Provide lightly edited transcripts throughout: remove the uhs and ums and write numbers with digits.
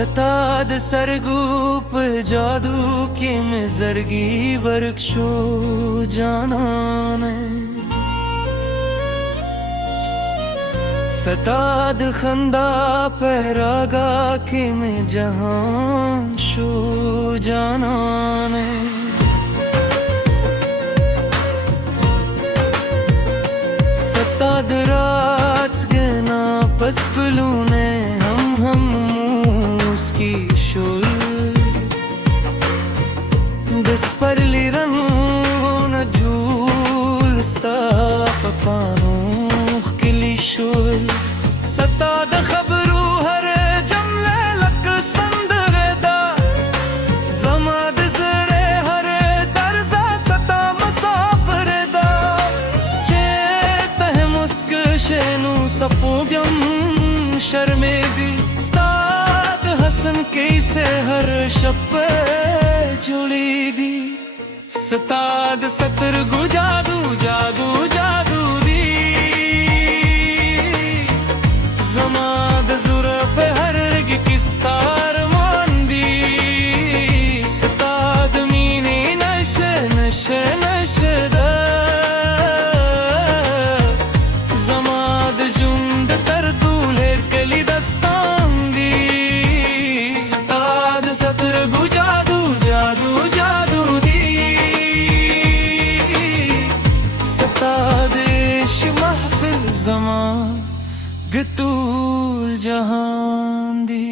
सताद सरगूप जादू के में जरगी वर्कशो जाना ने सताद खंदा पैरागा के में जहां शो जाना ने सताद रात गना पसगलू ने हम उसकी शुल दस्परली रंगों न झूल स्ताप पानों किली शुल सताद खबरू हर जमले लक संदरेदा जमाद जरे हर दर्जा सता मसाफरेदा चेत है मुस्क शेनु सपोगम शर्मे भी स्ताद हसन कैसे हर शप्पे जुड़ी भी सताद सतर गु जादू जादू जादू दी जमाद जुर पे हर रग किस्तार मांदी सताद मीने नशे नशे नशे जमाद जुंद तर दूल्हे कली दस्तान दी सताद सतर गु जादू जादू जादू दी सताद इश्क महफिल ज़मान गतूल जहान दी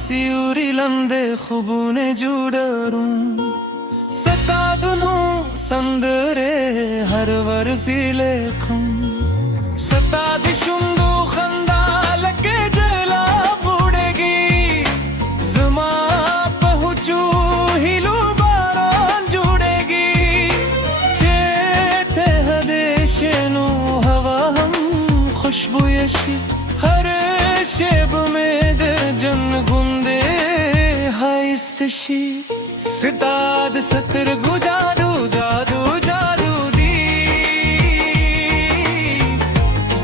सियूरी लंदे खुबूने जुडरूं सतादनु संदरे हर वर्जिले खुं सताद शुंदू खंदा लके जला बुड़ेगी जुमा पहुंचू हिलू बारान जुड़ेगी चेते हदेशनु हवा हम खुशबू यशी हर शेब में जन गुंदे हाइस्तशी सिताद सतर गु जादू जादू जादू दी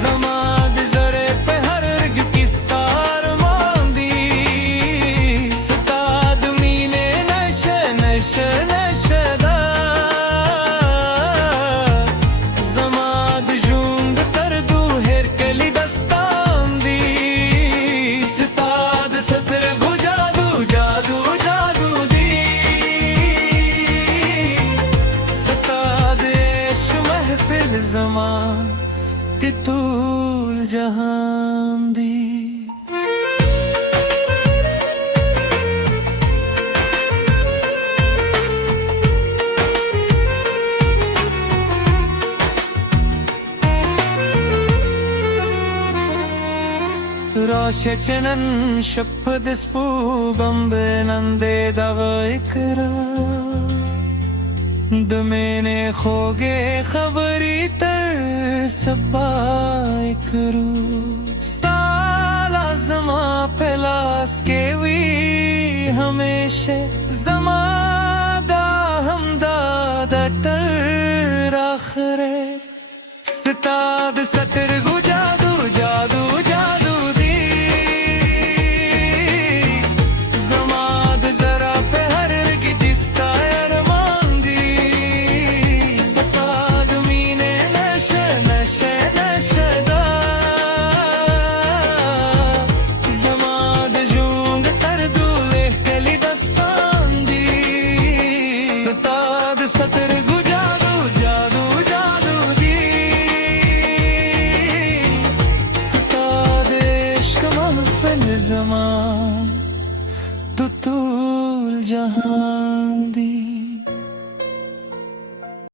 जमाद जरे पे हर रग किस्तार मांदी सिताद मीने नशे नशे नशे दा जमाद जूंद कर दू हेर कली दस्तान दी सताद सतर गु जादू जादू जादू दी सताद इश्क महफिल ज़मान के तूल जहान दी राशे चनन शपथ स्पू बम्बे नंदे दवाइकरा दमेने खोगे खबरी तर सबाई करू स्ताला जमा पेलास के वी हमेशा जमादा हमदा दटर आखरे सताद सतर गु जादू जादू जादू सतर गु जादू जादू जादू दी सताद इश्क महफिल ज़मान